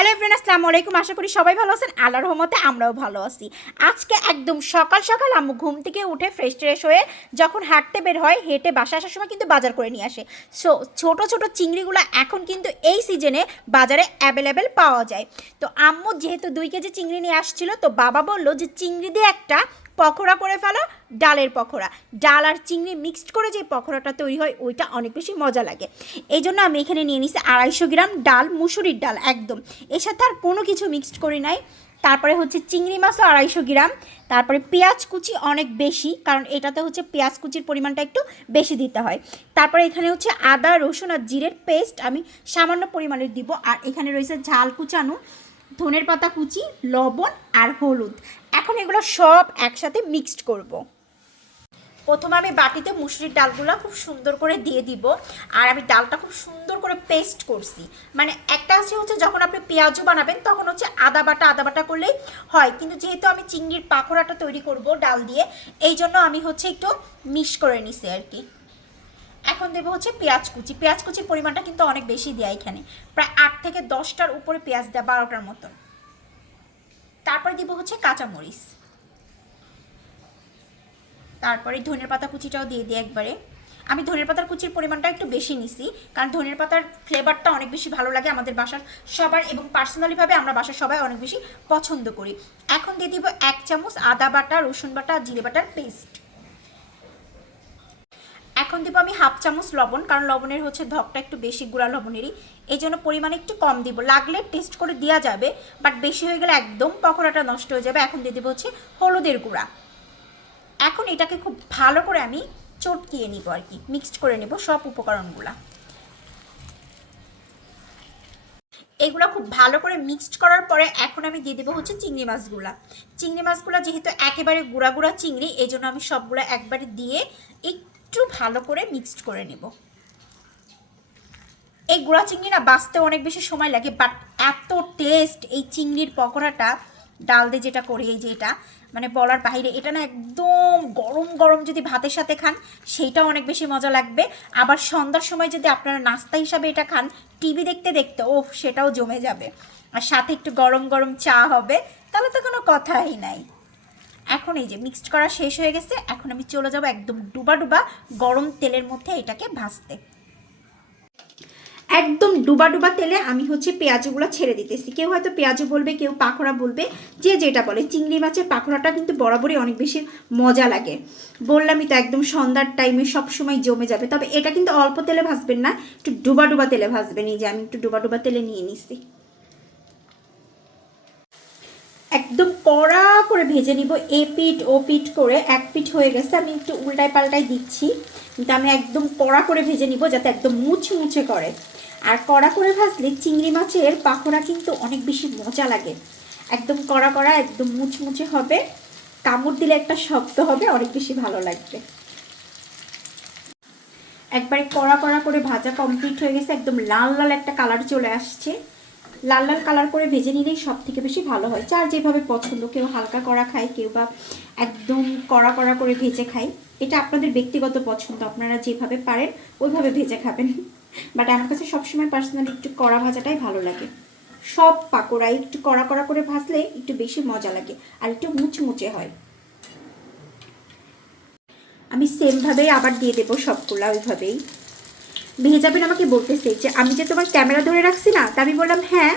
Hello everyone, আসসালামু আলাইকুম। আশা করি সবাই ভালো আছেন। আল্লাহর রহমতে আমরাও ভালো আছি। আজকে একদম সকাল সকাল আম্মু ঘুম থেকে উঠে ফ্রেশ হয়ে যখন হাঁটতে বের হয়, হেঁটে বাসা আসার সময় কিন্তু বাজার করে নিয়ে আসে। সো ছোট ছোট চিংড়িগুলো এখন কিন্তু এই সিজনে বাজারে অ্যাভেলেবেল পাওয়া যায়। তো আম্মু যেহেতু 2 কেজি চিংড়ি নিয়ে আসছিল, তো বাবা বললো যে চিংড়ি দিয়ে একটা পকোড়া করে ফেলো, ডালের পকোড়া। ডাল আর চিংড়ি মিক্সড করে যে পকোড়াটা তৈরি হয় ওইটা অনেক বেশি মজা লাগে। এই জন্য আমি এখানে নিয়ে নিছি 250 গ্রাম ডাল, মুসুরির ডাল একদম। এর সাথে আর কোনো কিছু মিক্সড করি নাই। তারপরে হচ্ছে চিংড়ি মাছও 250 গ্রাম। তারপরে পেঁয়াজ কুচি অনেক বেশি, কারণ এটাতে হচ্ছে পেঁয়াজ কুচির পরিমাণটা একটু বেশি দিতে হয়। তারপরে এখানে হচ্ছে আদা, রসুন আর জিরের পেস্ট আমি সামান্য পরিমাণে দিব। আর এখানে রয়েছে ঝাল কুচানো, ধনের পাতা কুচি, লবণ আর হলুদ। এখন এগুলো সব একসাথে মিক্সড করব। প্রথমে আমি বাটিতে মুসুরির ডালগুলো খুব সুন্দর করে দিয়ে দিব। আর আমি ডালটা খুব সুন্দর করে পেস্ট করছি। মানে একটা হচ্ছে যখন আপনি পেঁয়াজও বানাবেন তখন হচ্ছে আদা বাটা করলেই হয়, কিন্তু যেহেতু আমি চিংড়ির পাকোড়াটা তৈরি করব ডাল দিয়ে, এই জন্য আমি হচ্ছে একটু মিক্স করে নিছি আর কি। এখন দেবো হচ্ছে পেঁয়াজ কুচির পরিমাণটা কিন্তু অনেক বেশি দেয়, এখানে প্রায় 8 থেকে 10টার উপরে পেঁয়াজ দেয়, 12টার মতন। তারপরে দিব হচ্ছে কাঁচামরিচ, তারপরে ধনের পাতা কুচিটাও দিয়ে দিই একবারে। আমি ধনের পাতার কুচির পরিমাণটা একটু বেশি নিছি, কারণ ধনের পাতার ফ্লেভারটা অনেক বেশি ভালো লাগে আমাদের বাসার সবার, এবং পার্সোনালিভাবে আমরা বাসার সবাই অনেক বেশি পছন্দ করি। এখন দিয়ে দিব 1 চামচ আদা বাটা, রসুন বাটা আর জিরে বাটার পেস্ট। এখন দিব আমি 1/2 চামচ লবণ, কারণ লবণের হচ্ছে ধকটা একটু বেশি, গুঁড়া লবণেরই, এই জন্য পরিমাণে একটু কম দিব। লাগলে টেস্ট করে দেওয়া যাবে, বাট বেশি হয়ে গেলে একদম পকোড়াটা নষ্ট হয়ে যাবে। এখন দিয়ে দিব হচ্ছে হলুদের গুঁড়া। এখন এটাকে খুব ভালো করে আমি চটকিয়ে নিব আর কি, মিক্সড করে নেব সব উপকরণগুলা। এগুলো খুব ভালো করে মিক্সড করার পরে এখন আমি দিয়ে দেবো হচ্ছে চিংড়ি মাছগুলা যেহেতু একেবারে গুঁড়া গুঁড়া চিংড়ি, এই জন্য আমি সবগুলো একবারে দিয়ে একটু ভালো করে মিক্সড করে নেব। এই গুঁড়া চিংড়ি না বাছতে অনেক বেশি সময় লাগে, বাট এত টেস্ট এই চিংড়ির পকোড়াটা ডাল দিয়ে যেটা করি, এই যে এটা মানে বলার বাইরে। এটা না একদম গরম গরম যদি ভাতের সাথে খান সেইটাও অনেক বেশি মজা লাগবে। আবার সন্ধ্যার সময় যদি আপনারা নাস্তা হিসাবে এটা খান টিভি দেখতে দেখতে, ও সেটাও জমে যাবে। আর সাথে একটু গরম গরম চা হবে, তাহলে তো কোনো কথাই নাই। এখন এই যে মিক্সড করা শেষ হয়ে গেছে, এখন আমি চলে যাব একদম ডুবা ডুবা গরম তেলের মধ্যে এটাকে ভাজতে। একদম ডুবা ডুবা তেলে আমি হচ্ছে পেঁয়াজগুলো ছেড়ে দিতেছি। কেউ হয়তো পেঁয়াজু বলবে, কেউ পাকোড়া বলবে, যে যেটা বলে। চিংড়ি মাছের পাকোড়াটা কিন্তু বরাবরই অনেক বেশি মজা লাগে। বললামই তো একদম সন্ধ্যার টাইমে সবসময় জমে যাবে। তবে এটা কিন্তু অল্প তেলে ভাজবেন না, একটু ডুবা ডুবা তেলে ভাজবেন। এই যে আমি একটু ডুবা ডুবা তেলে নিয়ে নিছি। একদম কড়া করে ভেজে নিব, এ পিঠ ও পিঠ করে। এক পিঠ হয়ে গেছে, আমি একটু উল্টায় পাল্টায় দিচ্ছি, কিন্তু আমি একদম কড়া করে ভেজে নিব যাতে একদম মুছে করে। আর কড়া করে ভাজলে চিংড়ি মাছের পাকোড়া কিন্তু অনেক বেশি মজা লাগে। একদম কড়া একদম মুচমুচে হবে, কামড় দিলে একটা শব্দ হবে, অনেক বেশি ভালো লাগবে। একবারে কড়া করে ভাজা কমপ্লিট হয়ে গেছে, একদম লাল লাল একটা কালার চলে আসছে। লাল লাল কালার করে ভেজে নিলেই সব থেকে বেশি ভালো হয়। যার যেভাবে পছন্দ, কেউ হালকা করা খায়, কেউ বা একদম কড়া করে ভেজে খায়। এটা আপনাদের ব্যক্তিগত পছন্দ, আপনারা যেভাবে পারেন ওইভাবে ভেজে খাবেন। বাট আমার কাছে সবসময় পার্সোনালি একটু কড়া ভাজাটাই ভালো লাগে। সব পাকোড়া একটু কড়া করে ভাজলে একটু বেশি মজা লাগে আর একটু মুচমুচে হয়। আমি সেমভাবেই আবার দিয়ে দেবো সবগুলা, ওইভাবেই। মেহেজাবিন আমাকে বলতেছে যে আমি যে তোমার ক্যামেরা ধরে রাখছি না, তা আমি বললাম হ্যাঁ।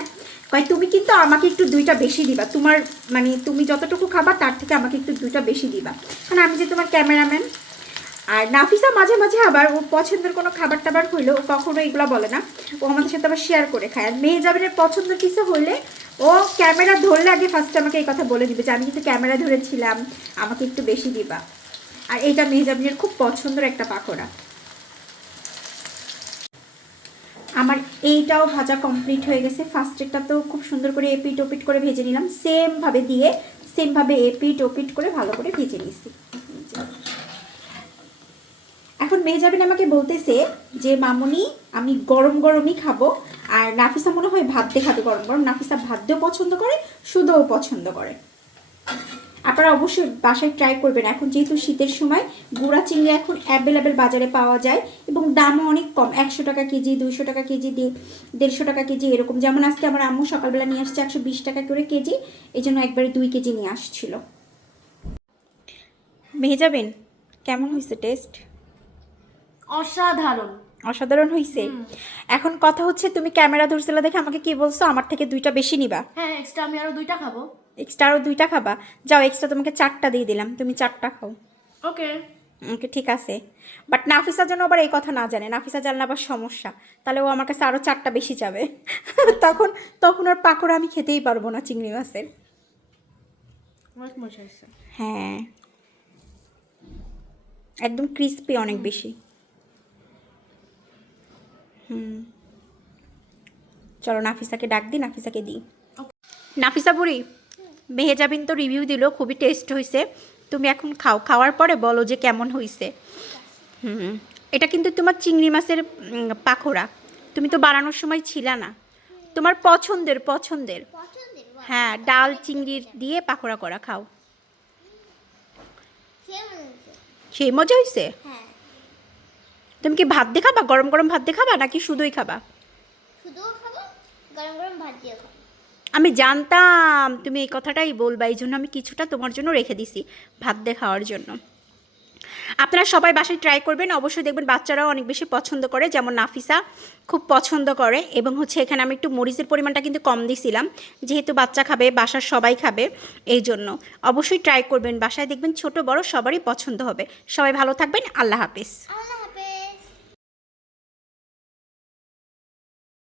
কয় তুমি কিন্তু আমাকে একটু 2টা বেশি দিবা, তোমার মানে তুমি যতটুকু খাবা তার থেকে আমাকে একটু 2টা বেশি দিবা, কারণ আমি যে তোমার ক্যামেরাম্যান। আর নাফিসা মাঝে মাঝে আবার ও পছন্দের কোনো খাবার টাবার হইলে ও কখনো এগুলো বলে না, ও আমাদের সাথে আবার শেয়ার করে খায়। আর মেহেজাবিনের পছন্দের কিছু হইলে ও ক্যামেরা ধরলে আগে ফার্স্টে আমাকে এই কথা বলে দিবে যে আমি কিন্তু ক্যামেরা ধরেছিলাম, আমাকে একটু বেশি দিবা। আর এইটা মেহেজাবিনের খুব পছন্দের একটা পাকোড়া। আমার এইটাও ভাজা কমপ্লিট হয়ে গেছে। ফার্স্টেরটা তো খুব সুন্দর করে এপিট ওপিট করে ভেজে নিলাম, সেমভাবে দিয়ে সেমভাবে এপিট ওপিট করে ভালো করে ভেজে নিচ্ছি। এখন মেহজাবিন আমাকে বলতেছে যে মামুনি আমি গরম গরমই খাবো, আর নাফিসা মনে হয় ভাত দিয়ে খাবে গরম গরম। নাফিসা ভাত দিয়েও পছন্দ করে, শুধুও পছন্দ করে। আপনারা অবশ্যই বাসায় ট্রাই করবেন। এখন যেহেতু শীতের সময় গুঁড়া চিংড়ি এখন অ্যাভেলেবেল বাজারে পাওয়া যায় এবং দামও অনেক কম, 100 টাকা কেজি, 200 টাকা কেজি, 150 টাকা কেজি এরকম। যেমন আজকে আমার আম্মু সকালবেলা নিয়ে আসছে 120 টাকা করে কেজি, এই জন্য একবারে 2 কেজি নিয়ে আসছিল। মেহজাবিন, কেমন হয়েছে টেস্ট? অসাধারণ। অসাধারণ হয়েছে। এখন কথা হচ্ছে, তুমি ক্যামেরা ধরছিলে দেখে আমাকে কি বলছো, আমার থেকে 2টা বেশি নিবা? হ্যাঁ, এক্সট্রা আমি আরো 2টা খাবো। এক্সট্রা আরও 2টা খাবা? যাও, এক্সট্রা তোমাকে 4টা দিয়ে দিলাম, তুমি 4টা খাও। ওকে ওকে, ঠিক আছে। বাট নাফিসার জন্য আবার এই কথা না জানে, নাফিসা জানলে আবার সমস্যা, তাহলে ও আমার কাছে আরও 4টা বেশি যাবে। তখন তখন আর পাকোড়া আমি খেতেই পারবো না চিংড়ি মাছের। অনেক মজা হয়েছে। হ্যাঁ, একদম ক্রিস্পি অনেক বেশি। চলো নাফিসাকে ডাক দিই, নাফিসাকে দিই। নাফিসা বুড়ি, মেহেজাবিন তো রিভিউ দিল, খুবই টেস্ট হয়েছে। তুমি এখন খাও, খাওয়ার পরে বলো যে কেমন হয়েছে। এটা কিন্তু তোমার চিংড়ি মাছের পাকোড়া, তুমি তো বানানোর সময় ছিলা না। তোমার পছন্দের পছন্দের হ্যাঁ, ডাল চিংড়ি দিয়ে পাকোড়া করা, খাও। সেই মজা হয়েছে। তুমি কি ভাত দিয়ে খাবা, গরম গরম ভাত দিয়ে খাবা নাকি শুধুই খাবা? আমি জানতাম তুমি এই কথাটাই বলবা, এই জন্য আমি কিছুটা তোমার জন্য রেখে দিছি ভাত দিয়ে খাওয়ার জন্য। আপনারা সবাই বাসায় ট্রাই করবেন, অবশ্যই দেখবেন বাচ্চারাও অনেক বেশি পছন্দ করে, যেমন নাফিসা খুব পছন্দ করে। এবং হচ্ছে এখানে আমি একটু মরিচের পরিমাণটা কিন্তু কম দিছিলাম, যেহেতু বাচ্চা খাবে, বাসার সবাই খাবে, এই জন্য অবশ্যই ট্রাই করবেন বাসায়, দেখবেন ছোট বড় সবারই পছন্দ হবে। সবাই ভালো থাকবেন, আল্লাহ হাফিজ।